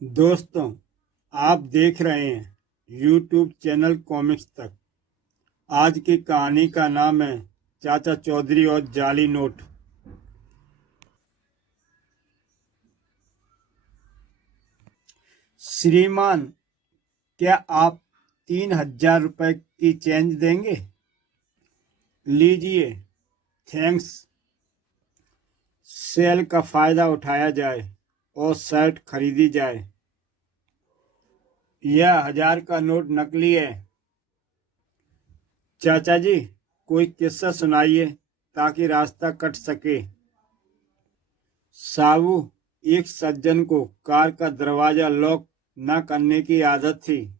दोस्तों, आप देख रहे हैं यूट्यूब चैनल कॉमिक्स तक। आज की कहानी का नाम है चाचा चौधरी और जाली नोट। श्रीमान, क्या आप 3,000 रुपये की चेंज देंगे? लीजिए, थैंक्स। सेल का फायदा उठाया जाए और शर्ट खरीदी जाए। यह 1,000 का नोट नकली है। चाचा जी, कोई किस्सा सुनाइए ताकि रास्ता कट सके। साबू, एक सज्जन को कार का दरवाजा लॉक न करने की आदत थी।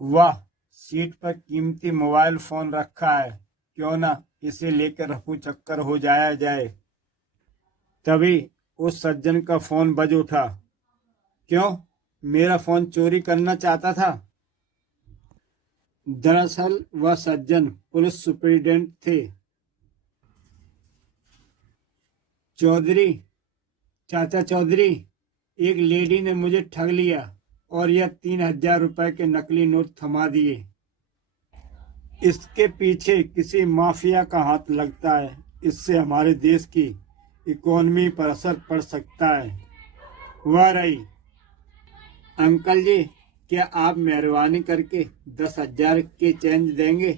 वह सीट पर कीमती मोबाइल फोन रखा है, क्यों ना इसे लेकर रफू चक्कर हो जाया जाए। तभी उस सज्जन का फोन बज उठा। क्यों? मेरा फोन चोरी करना चाहता था। दरअसल वह सज्जन पुलिस सुपरिटेंडेंट थे। चौधरी, चाचा चौधरी, एक लेडी ने मुझे ठग लिया और यह 3,000 रुपये के नकली नोट थमा दिए। इसके पीछे किसी माफिया का हाथ लगता है। इससे हमारे देश की इकोनॉमी पर असर पड़ सकता है। वह रही। अंकल जी, क्या आप मेहरबानी करके 10,000 के चेंज देंगे?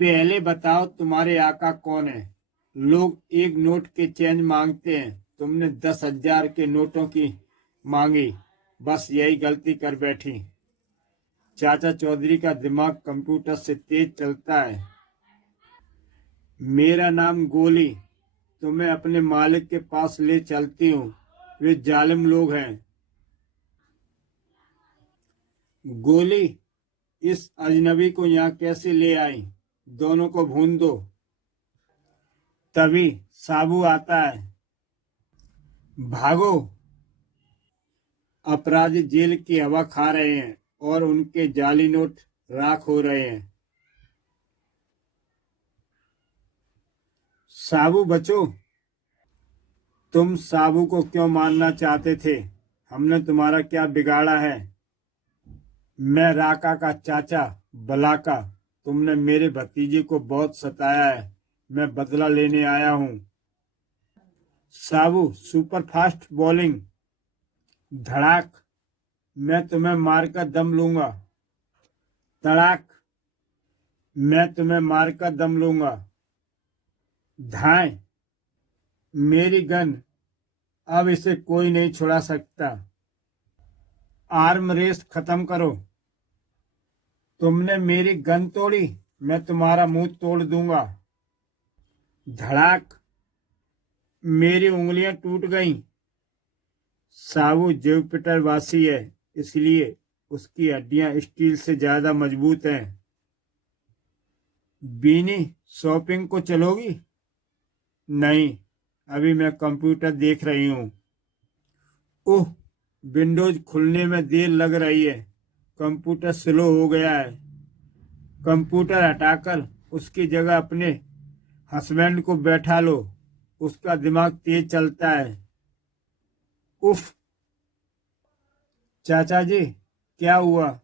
पहले बताओ, तुम्हारे आका कौन है? लोग एक नोट के चेंज मांगते हैं, तुमने 10,000 के नोटों की मांगी। बस यही गलती कर बैठी। चाचा चौधरी का दिमाग कंप्यूटर से तेज चलता है। मेरा नाम गोली। तुम्हें अपने मालिक के पास ले चलती हूँ। वे जालिम लोग हैं। गोली, इस अजनबी को यहाँ कैसे ले आई? दोनों को भून दो। तभी साबू आता है। भागो! अपराधी जेल की हवा खा रहे हैं और उनके जाली नोट राख हो रहे हैं। साबू बचो! तुम साबू को क्यों मारना चाहते थे? हमने तुम्हारा क्या बिगाड़ा है? मैं राका का चाचा बलाका। तुमने मेरे भतीजे को बहुत सताया है। मैं बदला लेने आया हूँ। साबू, सुपर फास्ट बॉलिंग। धड़ाक! मैं तुम्हें मारकर दम लूंगा। तड़ाक! मैं तुम्हें मारकर दम लूंगा। धाएं! मेरी गन, अब इसे कोई नहीं छुड़ा सकता। आर्म रेस खत्म करो। तुमने मेरी गन तोड़ी, मैं तुम्हारा मुंह तोड़ दूंगा। धड़ाक! मेरी उंगलियां टूट गईं। साबू जुपिटर वासी है, इसलिए उसकी हड्डियां स्टील से ज्यादा मजबूत हैं। बीनी, शॉपिंग को चलोगी? नहीं, अभी मैं कंप्यूटर देख रही हूँ। ओह, विंडोज खुलने में देर लग रही है। कंप्यूटर स्लो हो गया है। कंप्यूटर हटाकर उसकी जगह अपने हस्बैंड को बैठा लो। उसका दिमाग तेज चलता है। उफ! चाचा जी, क्या हुआ?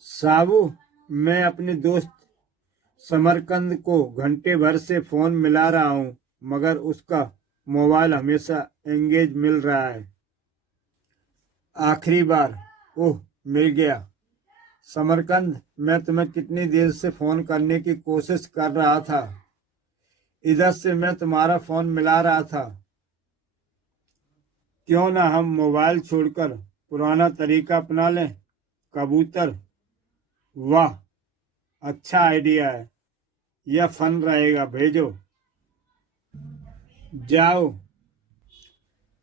साबू, मैं अपने दोस्त समरकंद को घंटे भर से फोन मिला रहा हूँ, मगर उसका मोबाइल हमेशा एंगेज मिल रहा है। आखिरी बार। ओह, मिल गया। समरकंद, मैं तुम्हें कितनी देर से फोन करने की कोशिश कर रहा था। इधर से मैं तुम्हारा फोन मिला रहा था। क्यों ना हम मोबाइल छोड़कर पुराना तरीका अपना लें? कबूतर, वाह, अच्छा आइडिया है। यह फन रहेगा। भेजो। जाओ।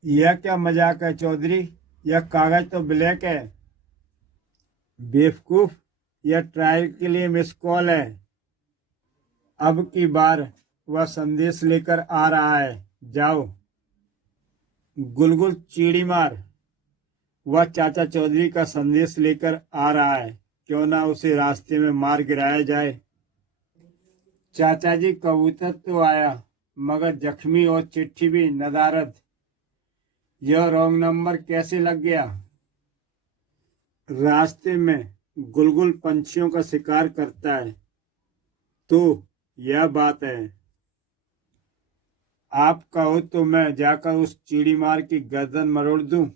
यह क्या मजाक है चौधरी? यह कागज तो ब्लैक है। बेवकूफ, यह ट्रायल के लिए मिस कॉल है। अब की बार वह संदेश लेकर आ रहा है। जाओ। गुलगुल चिड़ी मार, वह चाचा चौधरी का संदेश लेकर आ रहा है। क्यों ना उसे रास्ते में मार गिराया जाए। चाचा जी, कबूतर तो आया, मगर जख्मी और चिट्ठी भी नदारद। यह रॉन्ग नंबर कैसे लग गया? रास्ते में गुलगुल पंछियों का शिकार करता है, तो यह बात है। आप कहो तो मैं जाकर उस चिड़ी मार की गर्दन मरोड़ दूं?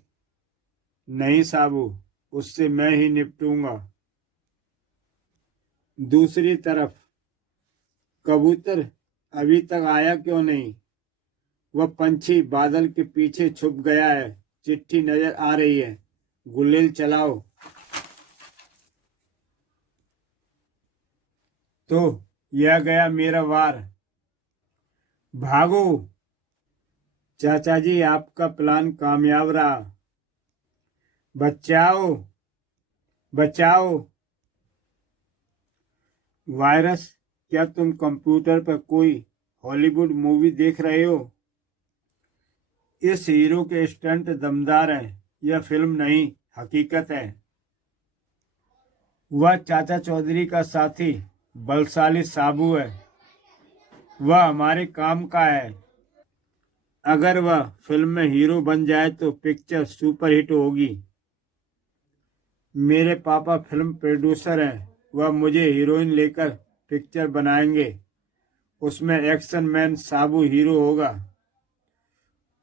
नहीं साबू, उससे मैं ही निपटूंगा। दूसरी तरफ कबूतर अभी तक आया क्यों नहीं? वह पंछी बादल के पीछे छुप गया है। चिट्ठी नजर आ रही है। गुलेल चलाओ। तो यह गया मेरा वार। भागो। चाचा जी, आपका प्लान कामयाब रहा। बचाओ, बचाओ। वायरस, क्या तुम कंप्यूटर पर कोई हॉलीवुड मूवी देख रहे हो? इस हीरो के स्टंट दमदार हैं। यह फिल्म नहीं, हकीकत है। वह चाचा चौधरी का साथी बलशाली साबू है। वह हमारे काम का है। अगर वह फिल्म में हीरो बन जाए तो पिक्चर सुपरहिट होगी। मेरे पापा फिल्म प्रोड्यूसर हैं। वह मुझे हीरोइन लेकर पिक्चर बनाएंगे। उसमें एक्शन मैन साबू हीरो होगा।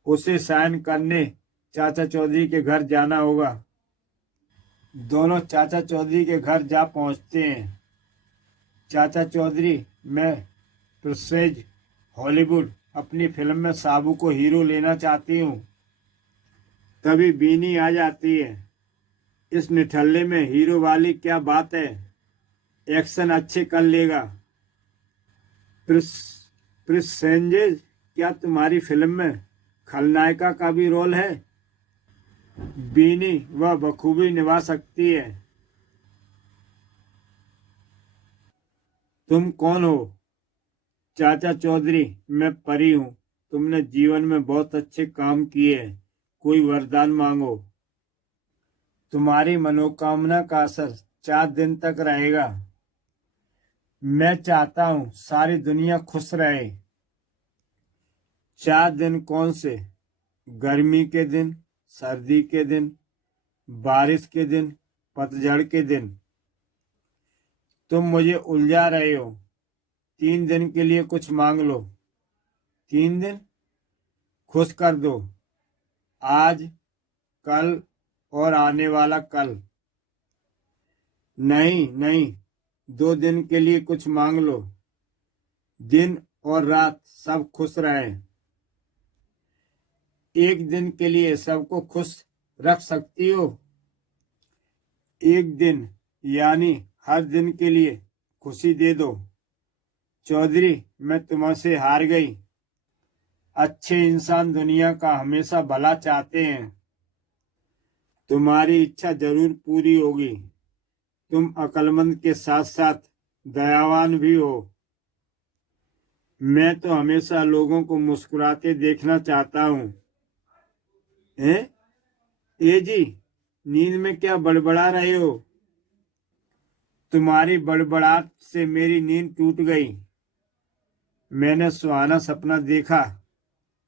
उसे साइन करने चाचा चौधरी के घर जाना होगा। दोनों चाचा चौधरी के घर जा पहुंचते हैं। चाचा चौधरी, मैं प्रेस्टीज हॉलीवुड अपनी फिल्म में साबू को हीरो लेना चाहती हूँ। तभी बीनी आ जाती है। इस निठल्ले में हीरो वाली क्या बात है? एक्शन अच्छे कर लेगा। प्रिंसेस, क्या तुम्हारी फिल्म में खलनायिका का भी रोल है? बीनी, वह बखूबी निभा सकती है। तुम कौन हो? चाचा चौधरी, मैं परी हूँ। तुमने जीवन में बहुत अच्छे काम किए हैं। कोई वरदान मांगो। तुम्हारी मनोकामना का असर 4 दिन तक रहेगा। मैं चाहता हूँ सारी दुनिया खुश रहे। 4 दिन कौन से? गर्मी के दिन, सर्दी के दिन, बारिश के दिन, पतझड़ के दिन। तुम मुझे उलझा रहे हो। 3 दिन के लिए कुछ मांग लो। 3 दिन? खुश कर दो। आज, कल और आने वाला कल। नहीं नहीं, 2 दिन के लिए कुछ मांग लो। दिन और रात सब खुश रहे। 1 दिन के लिए सबको खुश रख सकती हो? 1 दिन यानी हर दिन के लिए खुशी दे दो। चौधरी, मैं तुमसे हार गई। अच्छे इंसान दुनिया का हमेशा भला चाहते हैं। तुम्हारी इच्छा जरूर पूरी होगी। तुम अक्लमंद के साथ साथ दयावान भी हो। मैं तो हमेशा लोगों को मुस्कुराते देखना चाहता हूँ। ए जी, नींद में क्या बड़बड़ा रहे हो? तुम्हारी बड़बड़ाहट से मेरी नींद टूट गई। मैंने सुहाना सपना देखा।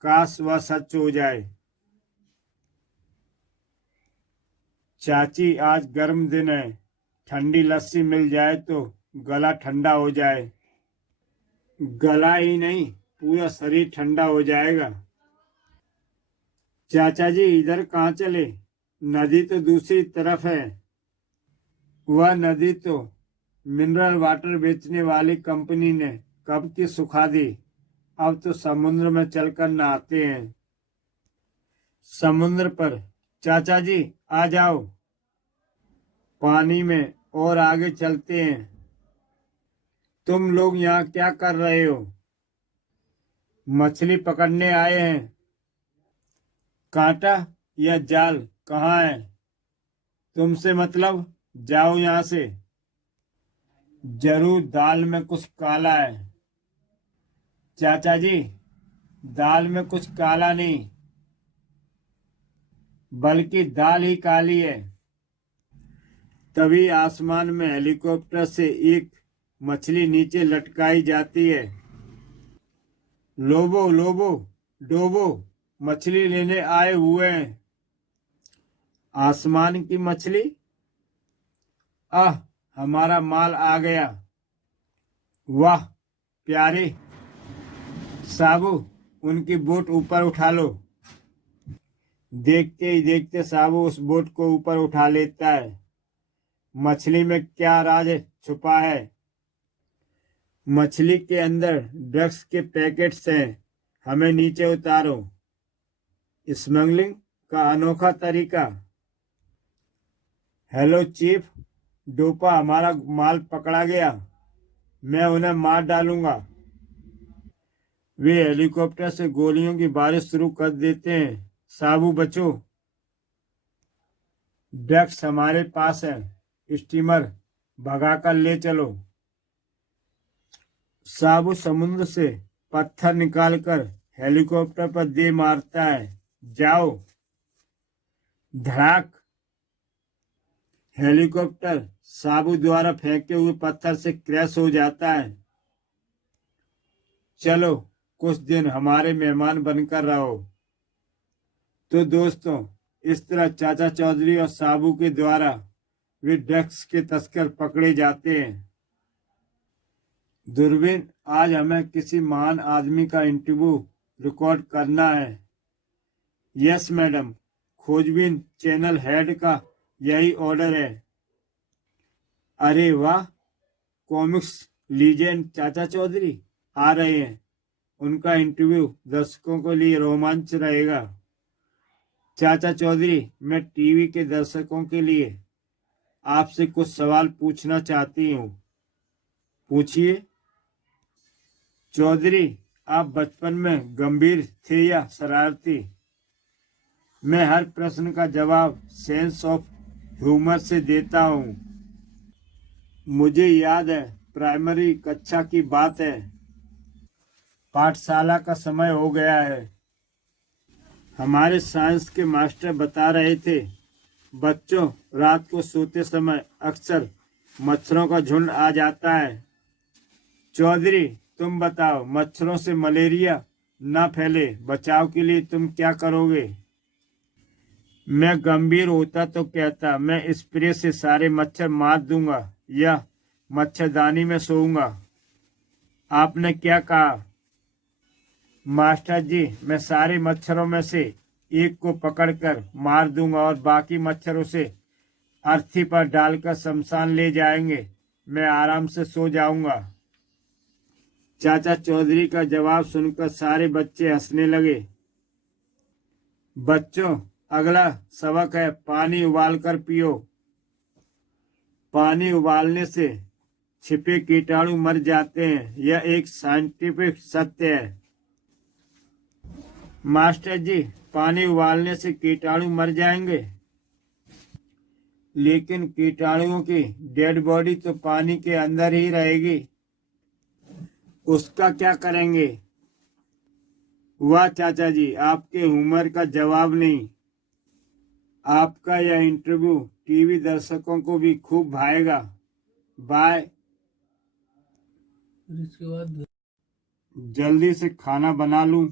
काश वह सच हो जाए। चाची, आज गर्म दिन है। ठंडी लस्सी मिल जाए तो गला ठंडा हो जाए। गला ही नहीं, पूरा शरीर ठंडा हो जाएगा। चाचा जी, इधर कहाँ चले? नदी तो दूसरी तरफ है। वह नदी तो मिनरल वाटर बेचने वाली कंपनी ने कब की सुखा दी। अब तो समुद्र में चलकर नहाते हैं। समुद्र पर? चाचा जी, आ जाओ। पानी में और आगे चलते हैं। तुम लोग यहाँ क्या कर रहे हो? मछली पकड़ने आए हैं। कांटा या जाल कहाँ है? तुमसे मतलब, जाओ यहाँ से। जरूर दाल में कुछ काला है। चाचा जी, दाल में कुछ काला नहीं, बल्कि दाल ही काली है। तभी आसमान में हेलीकॉप्टर से एक मछली नीचे लटकाई जाती है। लोबो लोबो, डोबो, मछली लेने आए हुए हैं। आसमान की मछली? आह, हमारा माल आ गया। वाह प्यारे साबू, उनकी बोट ऊपर उठा लो। देखते ही देखते साबू उस बोट को ऊपर उठा लेता है। मछली में क्या राज छुपा है? मछली के अंदर ड्रग्स के पैकेट्स हैं। हमें नीचे उतारो। स्मगलिंग का अनोखा तरीका। हेलो चीफ, डोपा हमारा माल पकड़ा गया। मैं उन्हें मार डालूंगा। वे हेलीकॉप्टर से गोलियों की बारिश शुरू कर देते हैं। साबू बचो, ड्रग्स हमारे पास है। स्टीमर भगाकर ले चलो। साबू समुद्र से पत्थर निकालकर हेलीकॉप्टर पर दे मारता है। जाओ। धड़ाक। हेलीकॉप्टर साबू द्वारा फेंके हुए पत्थर से क्रैश हो जाता है। चलो कुछ दिन हमारे मेहमान बनकर रहो। तो दोस्तों, इस तरह चाचा चौधरी और साबू के द्वारा वे ड्रग्स के तस्कर पकड़े जाते हैं। दूरबीन, आज हमें किसी महान आदमी का इंटरव्यू रिकॉर्ड करना है। यस मैडम, खोजबीन चैनल हेड का यही ऑर्डर है। अरे वाह, कॉमिक्स लीजेंड चाचा चौधरी आ रहे हैं। उनका इंटरव्यू दर्शकों के लिए रोमांच रहेगा। चाचा चौधरी, मैं टीवी के दर्शकों के लिए आपसे कुछ सवाल पूछना चाहती हूँ। पूछिए। चौधरी, आप बचपन में गंभीर थे या शरारती? मैं हर प्रश्न का जवाब सेंस ऑफ ह्यूमर से देता हूँ। मुझे याद है, प्राइमरी कक्षा की बात है। पाठशाला का समय हो गया है। हमारे साइंस के मास्टर बता रहे थे, बच्चों, रात को सोते समय अक्सर मच्छरों का झुंड आ जाता है। चौधरी, तुम बताओ, मच्छरों से मलेरिया न फैले, बचाव के लिए तुम क्या करोगे? मैं गंभीर होता तो कहता, मैं स्प्रे से सारे मच्छर मार दूंगा या मच्छरदानी में सोऊंगा। आपने क्या कहा? मास्टर जी, मैं सारे मच्छरों में से एक को पकड़कर मार दूंगा और बाकी मच्छरों से अर्थी पर डालकर शमशान ले जाएंगे। मैं आराम से सो जाऊंगा। चाचा चौधरी का जवाब सुनकर सारे बच्चे हंसने लगे। बच्चों, अगला सबक है, पानी उबालकर पियो। पानी उबालने से छिपे कीटाणु मर जाते हैं। यह एक साइंटिफिक सत्य है। मास्टर जी, पानी उबालने से कीटाणु मर जाएंगे? लेकिन कीटाणुओं की डेड बॉडी तो पानी के अंदर ही रहेगी। उसका क्या करेंगे? वाह चाचा जी, आपके ह्यूमर का जवाब नहीं। आपका यह इंटरव्यू टीवी दर्शकों को भी खूब भाएगा। बाय। इसके बाद जल्दी से खाना बना लूं।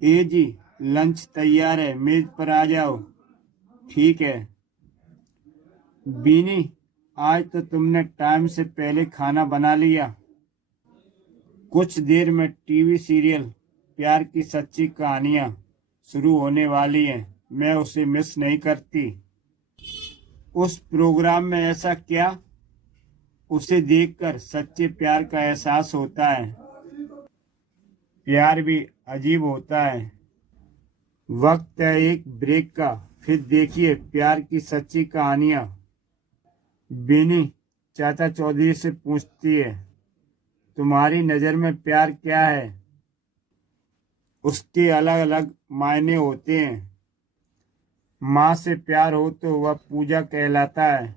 ए जी, लंच तैयार है, मेज पर आ जाओ। ठीक है। बीनी, आज तो तुमने टाइम से पहले खाना बना लिया। कुछ देर में टीवी सीरियल प्यार की सच्ची कहानियां शुरू होने वाली हैं। मैं उसे मिस नहीं करती। उस प्रोग्राम में ऐसा क्या? उसे देखकर सच्चे प्यार का एहसास होता है। प्यार भी अजीब होता है। वक्त है एक ब्रेक का, फिर देखिए प्यार की सच्ची कहानियां। बेनी चाचा चौधरी से पूछती है, तुम्हारी नजर में प्यार क्या है? उसके अलग अलग मायने होते हैं। माँ से प्यार हो तो वह पूजा कहलाता है।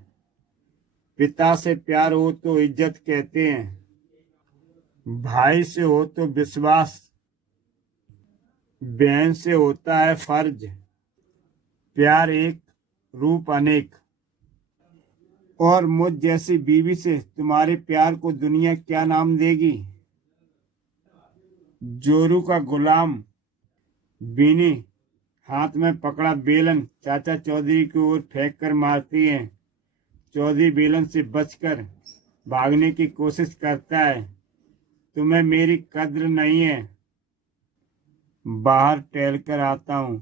पिता से प्यार हो तो इज्जत कहते हैं। भाई से हो तो विश्वास। बहन से होता है फर्ज। प्यार एक, रूप अनेक। और मुझ जैसी बीवी से तुम्हारे प्यार को दुनिया क्या नाम देगी? जोरू का गुलाम। बीनी हाथ में पकड़ा बेलन चाचा चौधरी की ओर फेंक कर मारती है। चौधरी बेलन से बचकर भागने की कोशिश करता है। तुम्हें मेरी कद्र नहीं है। बाहर टहलकर आता हूँ,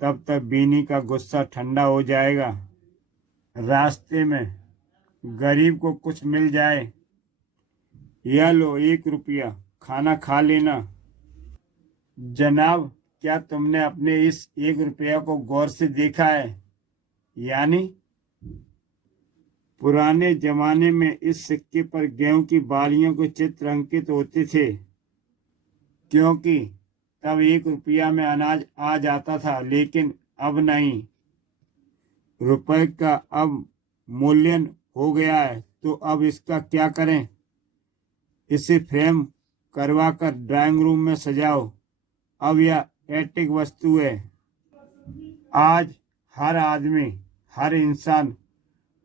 तब तक बीनी का गुस्सा ठंडा हो जाएगा। रास्ते में गरीब को कुछ मिल जाए, यह लो 1 रुपया, खाना खा लेना। जनाब, क्या तुमने अपने इस 1 रुपया को गौर से देखा है? यानी पुराने जमाने में इस सिक्के पर गेहूं की बालियों के चित्र अंकित होते थे, क्योंकि तब 1 रुपया में अनाज आ जाता था, लेकिन अब नहीं। रुपए का अब मूल्यन हो गया है, तो अब इसका क्या करें? इसे फ्रेम करवा कर ड्राइंग रूम में सजाओ। अब यह एंटीक वस्तु है। आज हर आदमी, हर इंसान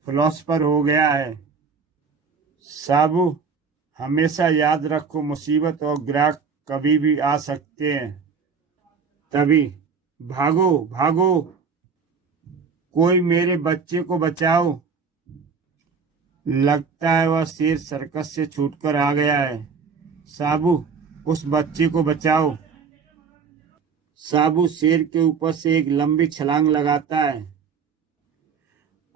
फिलोसफर हो गया है। साबू, हमेशा याद रखो, मुसीबत और ग्राहक कभी भी आ सकते हैं। तभी भागो भागो, कोई मेरे बच्चे को बचाओ। लगता है वह शेर सर्कस से छूटकर आ गया है। साबू, उस बच्चे को बचाओ। साबू शेर के ऊपर से एक लंबी छलांग लगाता है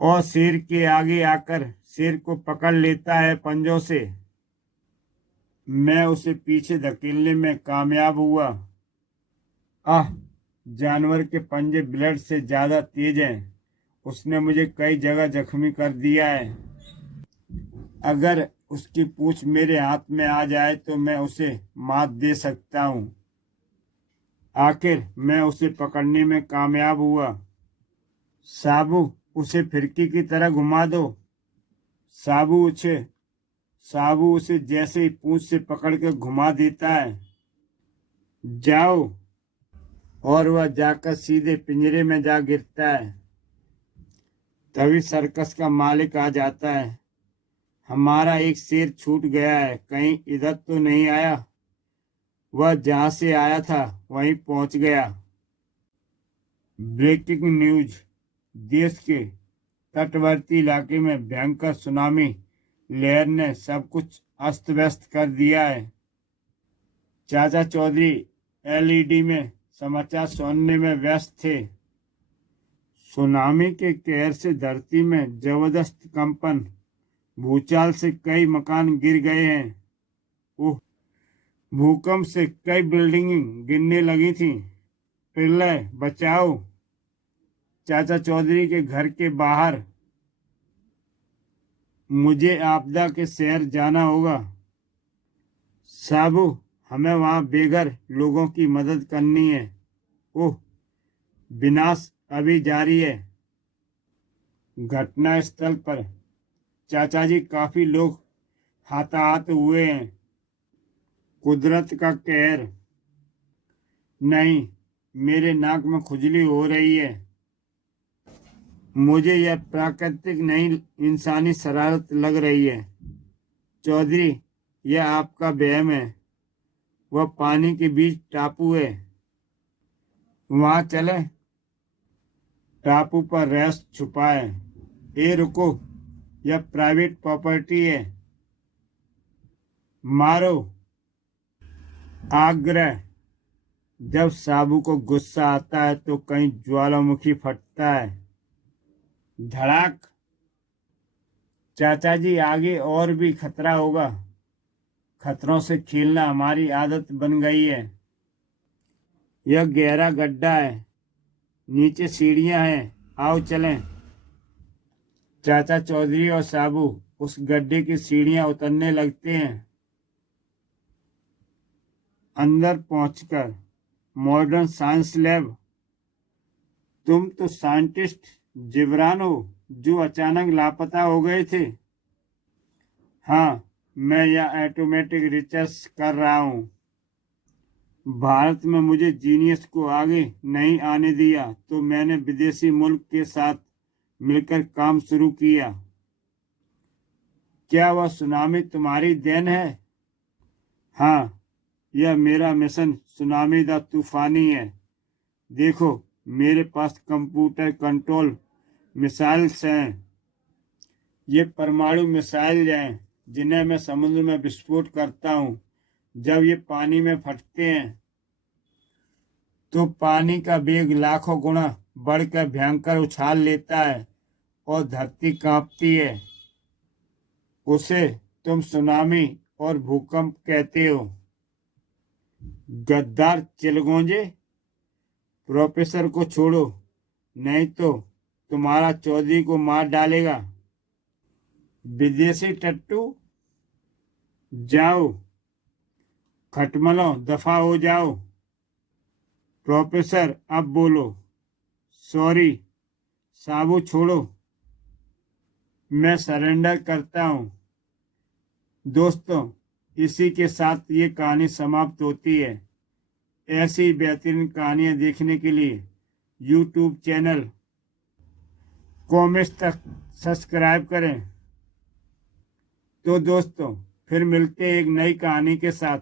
और शेर के आगे आकर शेर को पकड़ लेता है पंजों से। मैं उसे पीछे धकेलने में कामयाब हुआ। आह, जानवर के पंजे ब्लेड से ज्यादा तेज हैं। उसने मुझे कई जगह जख्मी कर दिया है। अगर उसकी पूंछ मेरे हाथ में आ जाए तो मैं उसे मात दे सकता हूँ। आखिर मैं उसे पकड़ने में कामयाब हुआ। साबू, उसे फिरकी की तरह घुमा दो। साबू उसे जैसे ही पूंछ से पकड़कर घुमा देता है। जाओ। और वह जाकर सीधे पिंजरे में जा गिरता है। तभी सर्कस का मालिक आ जाता है। हमारा एक शेर छूट गया है, कहीं इधर तो नहीं आया? वह जहां से आया था वहीं पहुंच गया। ब्रेकिंग न्यूज, देश के तटवर्ती इलाके में भयंकर सुनामी लहर ने सब कुछ अस्त व्यस्त कर दिया है। चाचा चौधरी एलईडी में समाचार सुनने में व्यस्त थे। सुनामी के कहर से धरती में जबरदस्त कंपन, भूचाल से कई मकान गिर गए हैं। ओह, भूकंप से कई बिल्डिंग गिरने लगी थी। प्रलय बचाओ। चाचा चौधरी के घर के बाहर। मुझे आपदा के शहर जाना होगा। साबू, हमें वहां बेघर लोगों की मदद करनी है। ओह, विनाश अभी जारी है। घटना स्थल पर चाचा जी, काफी लोग हताहत हुए हैं। कुदरत का कहर। नहीं, मेरे नाक में खुजली हो रही है। मुझे यह प्राकृतिक नहीं, इंसानी शरारत लग रही है। चौधरी, यह आपका वहम है। वह पानी के बीच टापू है। वहां चले। टापू पर रेस्ट छुपा है। ए रुको, यह प्राइवेट प्रॉपर्टी है। मारो। आग्रह। जब साबू को गुस्सा आता है तो कहीं ज्वालामुखी फटता है। धड़ाक। चाचा जी, आगे और भी खतरा होगा। खतरों से खेलना हमारी आदत बन गई है। यह गहरा गड्ढा है, नीचे सीढ़ियां हैं, आओ चलें। चाचा चौधरी और साबू उस गड्ढे की सीढ़ियां उतरने लगते हैं। अंदर पहुंचकर मॉडर्न साइंस लैब। तुम तो साइंटिस्ट जिब्रान हो जो अचानक लापता हो गए थे। हाँ, मैं यह ऑटोमेटिक रिसर्च कर रहा हूँ। भारत में मुझे जीनियस को आगे नहीं आने दिया तो मैंने विदेशी मुल्क के साथ मिलकर काम शुरू किया। क्या वह सुनामी तुम्हारी देन है? हाँ, यह मेरा मिशन सुनामी द तूफानी है। देखो, मेरे पास कंप्यूटर कंट्रोल मिसाइल्स हैं। ये परमाणु मिसाइल हैं जिन्हें मैं समुद्र में विस्फोट करता हूँ। जब ये पानी में फटते हैं तो पानी का वेग लाखों गुना बढ़कर भयंकर उछाल लेता है और धरती कांपती है। उसे तुम सुनामी और भूकंप कहते हो। गद्दार चिलगोंजे, प्रोफेसर को छोड़ो, नहीं तो तुम्हारा चौधरी को मार डालेगा। विदेशी टट्टू, जाओ, खटमलो, दफा हो जाओ। प्रोफेसर अब बोलो। सॉरी साबू, छोड़ो, मैं सरेंडर करता हूँ। दोस्तों, इसी के साथ ये कहानी समाप्त होती है। ऐसी बेहतरीन कहानियाँ देखने के लिए यूट्यूब चैनल कॉमिक्स तक सब्सक्राइब करें। तो दोस्तों, फिर मिलते हैं एक नई कहानी के साथ।